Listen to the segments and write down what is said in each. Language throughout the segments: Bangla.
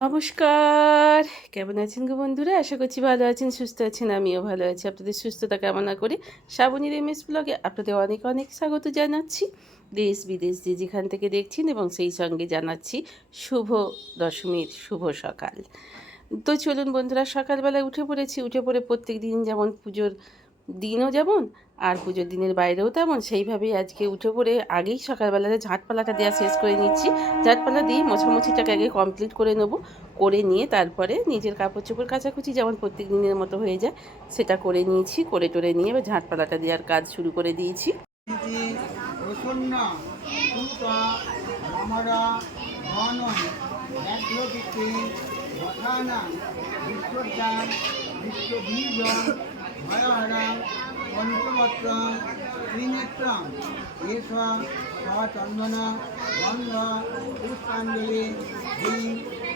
নমস্কার। কেমন আছেন গো বন্ধুরা? আশা করছি ভালো আছেন, সুস্থ আছেন, আমিও ভালো আছি। আপনাদের সুস্থতা কামনা করি শ্রাবণীর এমএস ব্লগে আপনাদের অনেক অনেক স্বাগত জানাচ্ছি। দেশ বিদেশ যে যেখান থেকে দেখছেন এবং সেই সঙ্গে জানাচ্ছি শুভ দশমীর, শুভ সকাল। তো চলুন বন্ধুরা, সকালবেলায় উঠে পড়েছি। উঠে পড়ে প্রত্যেক দিন যেমন পুজোর দিনও যেমন আর পুজোর দিনের বাইরেও তেমন। সেইভাবেই আজকে উঠে পড়ে আগেই সকালবেলাতে ঝাঁটপালাটা দেওয়া শেষ করে নিচ্ছি। ঝাঁটপালা দিয়ে মোছামুছিটাকে আগে কমপ্লিট করে নেব। করে নিয়ে তারপরে নিজের কাপড় চোপড় কাচাকুচি যেমন প্রত্যেক দিনের মতো হয়ে যায়, সেটা করে নিয়েছি। করে টোরে নিয়ে এবার ঝাঁটপালাটা দেওয়ার কাজ শুরু করে দিয়েছি। পঞ্চবত্রং ত্রিনেত্রং এষ সচন্দন গন্ধ পুষ্পাঞ্জলি হিং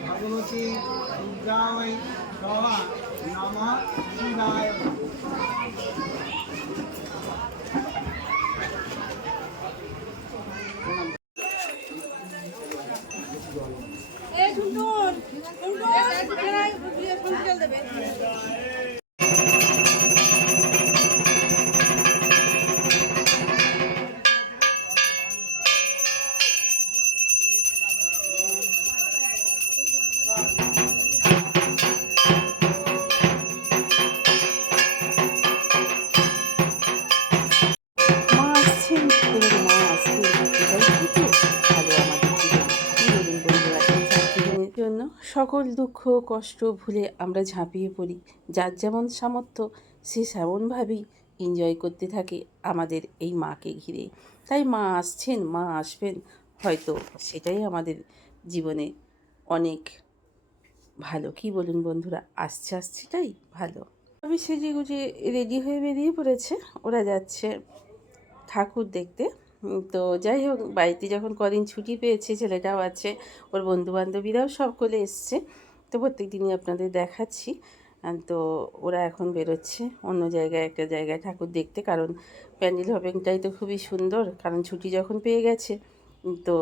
ভগবতী দুর্গায় সহ নম শিবায় মা সকল দুঃখ, কষ্ট ভুলে আমরা ঝাঁপিয়ে পড়ি। যার যেমন সামর্থ্য, সে সেমনভাবেই এনজয় করতে থাকে আমাদের এই মাকে ঘিরে। তাই মা আসছেন, মা আসবেন, হয়তো সেটাই আমাদের জীবনে অনেক ভালো। কি বলুন বন্ধুরা, আসছে আসছে, তাই ভালো। আমি সেজে গুজে রেডি হয়ে বেরিয়ে পড়েছে, ওরা যাচ্ছে ঠাকুর দেখতে। তো যাই হোক, বাড়িতে যখন কদিন ছুটি পেয়েছে, ছেলেটাও আছে, ওর বন্ধু বান্ধবীরাও সকলে এসছে, তো প্রত্যেক দিনই আপনাদের দেখাচ্ছি। তো ওরা এখন বেরোচ্ছে, অন্য জায়গায় একটা জায়গায় ঠাকুর দেখতে, কারণ প্যান্ডেল হপিংটাই তো খুবই সুন্দর, কারণ ছুটি যখন পেয়ে গেছে, তো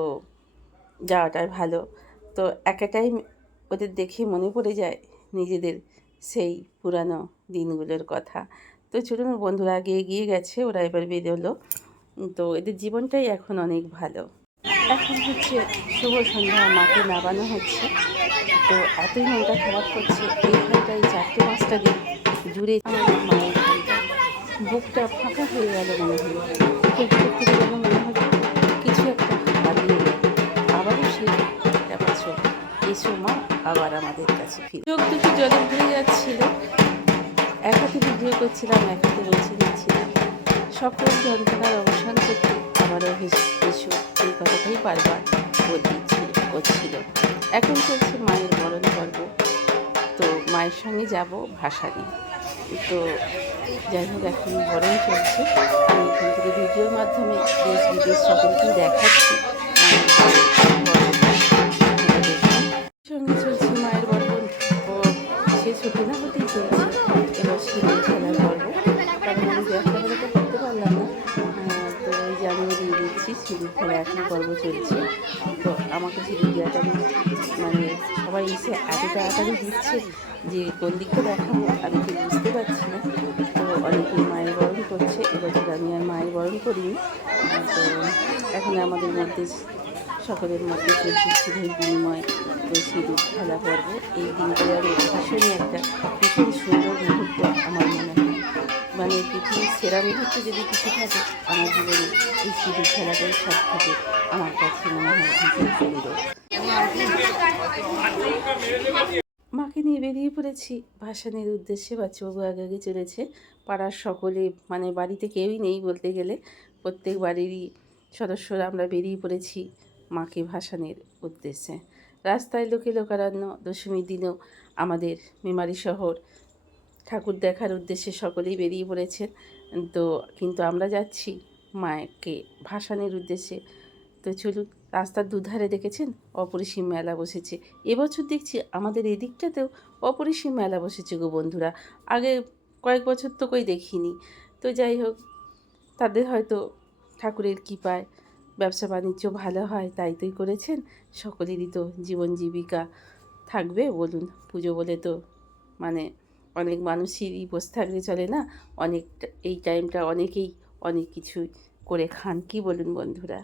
যাওয়াটাই ভালো। তো একাটাই ওদের দেখে মনে পড়ে যায় নিজেদের সেই পুরানো দিনগুলোর কথা। তো চলুন, বন্ধুরা আগে এগিয়ে গেছে, ওরা এবার বেরোলো। তো এদের জীবনটাই এখন অনেক ভালো। এখন হচ্ছে শুভ সন্ধ্যা, মাকে নামানো হচ্ছে। তো এতই মনটা খারাপ করছে এইখানটা এই চারটে পাঁচটা দিন জুড়ে মায়ের বুকটা ফাঁকা হয়ে গেল মনে হলো খুব থেকে যেন মনে হলো কিছু একটা হারিয়ে গেল আবারও সেই একটা বছর। এসো মা, আবার আমাদের কাছে ফিরে। চোখ দুটো জলে ভরে যাচ্ছিল। এক হাতে ভিডিও করছিলাম, এক হাতে বসে নিচ্ছিলাম সকল যন্ত্রণার অবসান করতে আমারও কিছু এই কথাটাই বারবার বলতেছিল করছিল। এখন চলছে মায়ের মরণ পর্ব। তো মায়ের সঙ্গে যাব ভাষা নিয়ে। তো যাই হোক, এখন মরণ চলছে। আমি এখান থেকে ভিডিওর মাধ্যমে দেশ বিদেশ সকলকেই দেখাচ্ছি বরণ। সঙ্গে চলছে মায়ের ও শেষ হতে না হতেই চলছে। চলছে তো আমাকে সিঁদুর দেওয়াটা আমি মানে সবাই এসে এত তাড়াতাড়ি দিচ্ছে যে কোন দিকটা দেখাবো আমি ঠিক বুঝতে পারছি না। তো অনেকেই মায়ের বরণ করছে এবছর আমি আর মায়ের বরণ করিনি তো এখন আমাদের মধ্যে সকলের মধ্যে চলছে সিঁদুর বিনিময়, তো সিঁদুর খেলা পর্ব। এই দিনটা ভীষণই একটা ভীষণ পৃথিবীর সেরা মুহূর্ত যদি কিছু থাকে, আমার জীবনে এই সিঁদুর খেলাটাই সব থেকে আমার কাছে মনে হয় ভীষণ সুন্দর। মাকে নিয়ে বেরিয়ে পড়েছি। ভাসানের উদ্দেশ্যে বাচ্চাবাবু আগে আগে চলেছে। পাড়ার সকলে মানে বাড়িতে কেউই নেই বলতে গেলে। প্রত্যেক বাড়িরই সদস্যরা আমরা বেরিয়ে পড়েছি মাকে ভাসানের উদ্দেশ্যে। রাস্তায় লোকে লোকারণ্য, দশমীর দিনেও আমাদের মেমারি শহর ঠাকুর দেখার উদ্দেশ্যে সকলেই বেরিয়ে পড়েছেন। তো কিন্তু আমরা যাচ্ছি মাকে ভাসানের উদ্দেশ্যে। তো চলুন, রাস্তার দুধারে দেখেছেন? অপরিসীম মেলা বসেছে। এবছর দেখছি আমাদের এদিকটাতেও অপরিসীম মেলা বসেছে গো বন্ধুরা। আগে কয়েক বছর তো কই দেখিনি। তো যাই হোক, তাদের হয়তো ঠাকুরের কৃপায় ব্যবসা বাণিজ্য ভালো হয়, তাই তোই করেছেন। সকলেরই তো জীবন জীবিকা থাকবে বলুন, পুজো বলে তো মানে অনেক মানুষই বসে থাকলে চলে না অনেক এই টাইমটা অনেকেই অনেক কিছুই করে খান কি বলুন বন্ধুরা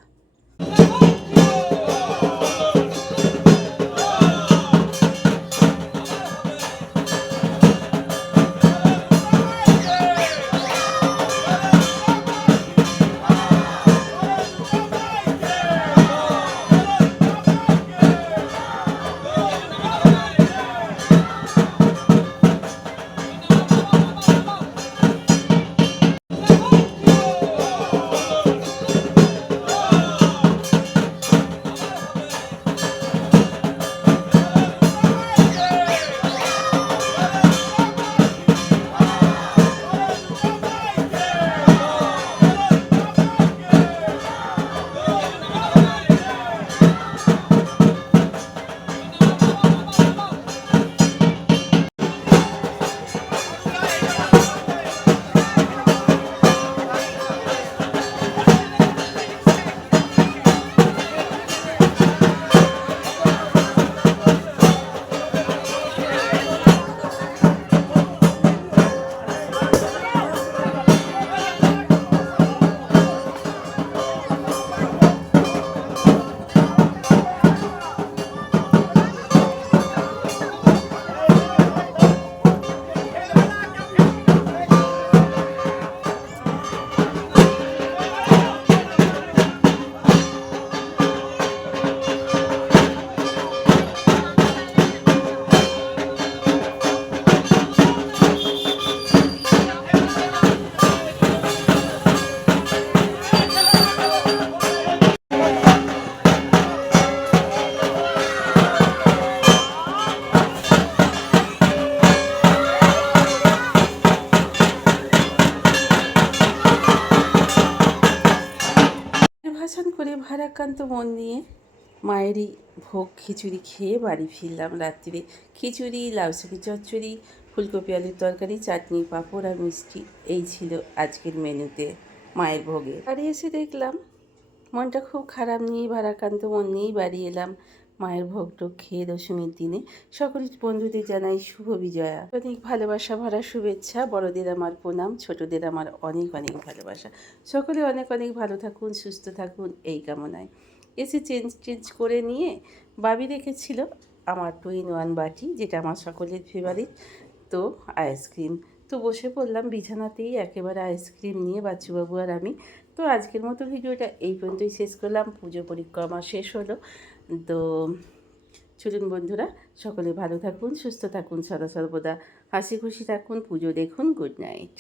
করে ভারাক্রান্ত মন নিয়ে মায়েরই ভোগ খিচুড়ি খেয়ে বাড়ি ফিরলাম রাত্রিরে। খিচুড়ি, লাউ চচ্চড়ি, ফুলকপি, আলুর তরকারি, চাটনি, পাঁপড় আর মিষ্টি, এই ছিল আজকের মেনুতে মায়ের ভোগে। বাড়ি এসে দেখলাম মনটা খুব খারাপ নিয়ে ভারাক্রান্ত মন নিয়েই বাড়ি এলাম। মায়ের ভোগ টোগ খেয়ে দশমীর দিনে সকল বন্ধুদের জানাই শুভ বিজয়া। অনেক ভালোবাসা ভরা শুভেচ্ছা। বড়দের আমার প্রণাম, ছোটদের আমার অনেক অনেক ভালোবাসা। সকলে অনেক অনেক ভালো থাকুন, সুস্থ থাকুন, এই কামনায়। এসে চেঞ্জ চেঞ্জ করে নিয়ে বাবি রেখেছিল আমার টু ইন ওয়ান বাটি, যেটা আমার সকলের ফেভারিট তো আইসক্রিম। তো বসে পড়লাম বিছানাতেই, একেবারে আইসক্রিম নিয়ে বাচ্চুবাবু আর আমি। তো আজকের মতো ভিডিওটা এই পর্যন্তই শেষ করলাম। পুজো পরিক্রমা শেষ হলো। তো চলুন বন্ধুরা, সকলে ভালো থাকুন, সুস্থ থাকুন, সদা সর্বদা হাসি খুশি থাকুন, পুজো দেখুন, গুড নাইট।